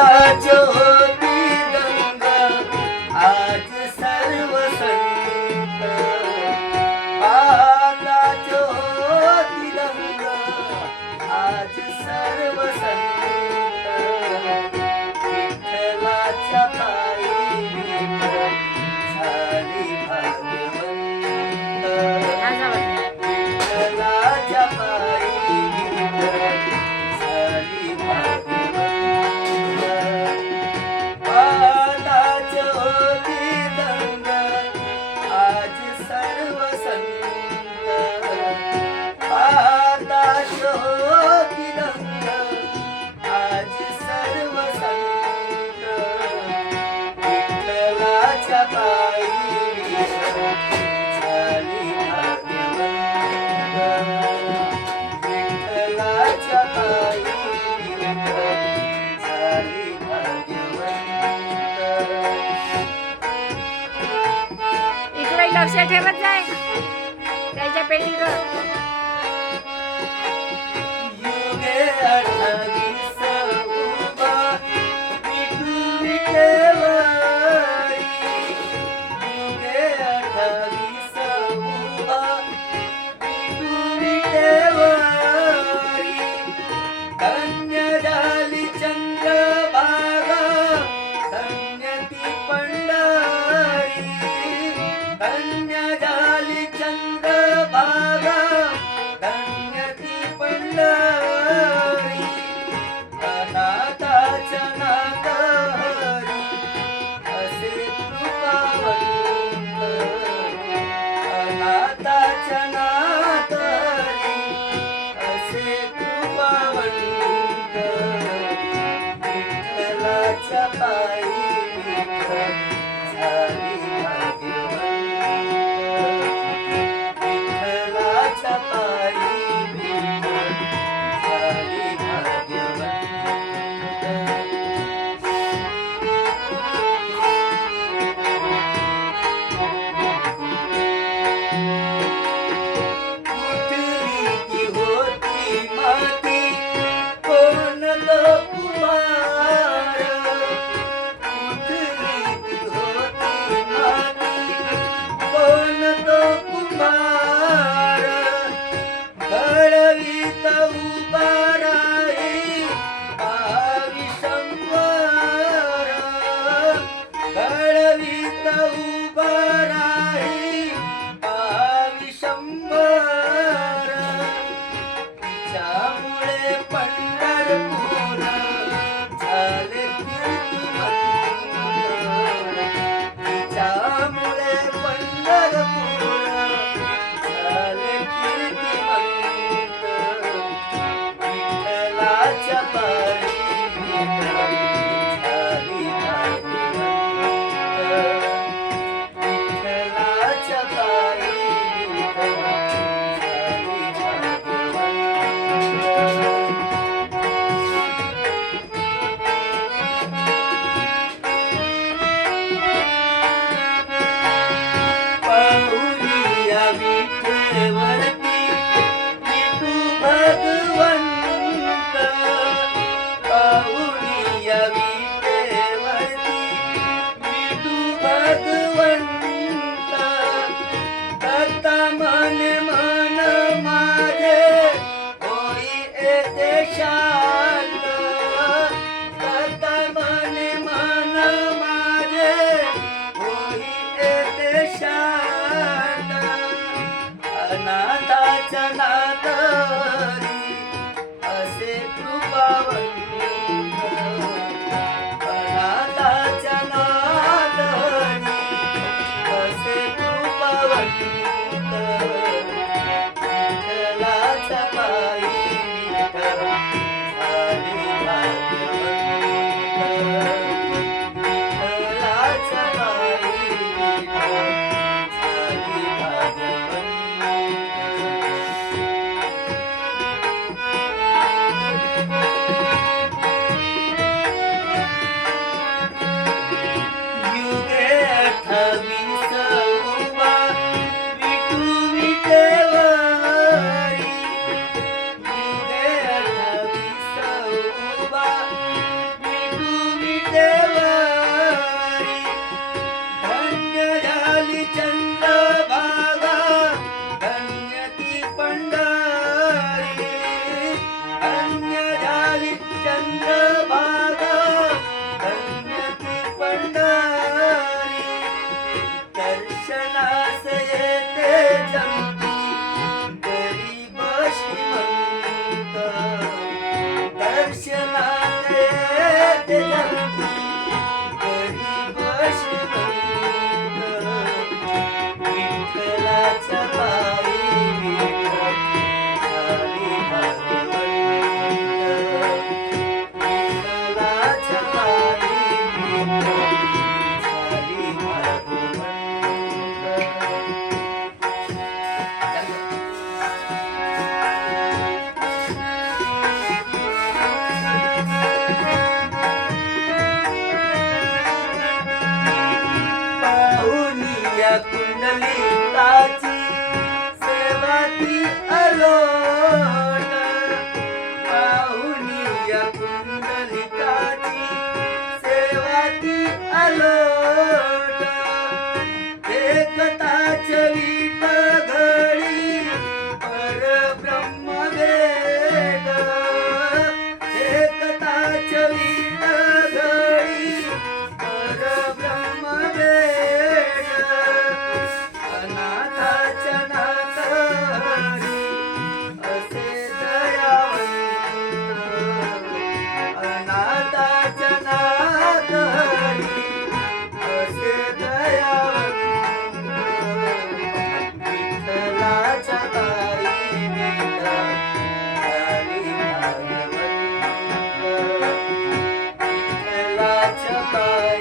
ज्योती दंग आज सर्व संत आता ज्योती दंग आज सर्व संत विठ्ठलाच्या पायी विठ्ठल झाली भाग्यवंत विठ्ठलाच्या पायी विठ्ठल झाली भाग्यवंत लक्ष ठेवत जाय त्याच्या पेटीवर युगे 28 उभा विठुरी ठेवाई युगे 28 उभा विठुरी ठेवाई धन्य झाली चंद्रभागा धन्य ती पंढरी धन्य झाली चंद्रभागा धन्य ती पंढरी अनाथाच्या नाथ हरी असे कृपावंत अनाथाच्या नाथ हरी असे कृपावंत विठ्ठलाच्या पायी विठ्ठल झाली कुंडलिकाची सेवा ती अलोट पाहुनी या कुंडलिकाची सेवा ती अलोट एकताच वीट घडी परब्रह्म वेद एकताच वीट घडी परब्रह्म वेद अनाथाच्या नाथ हरी असे दयावंत अनाथाच्या नाथ हरी असे दयावंत विठ्ठलाच्या ताई विठ्ठलाची भागवंत विठ्ठलाच्या ताई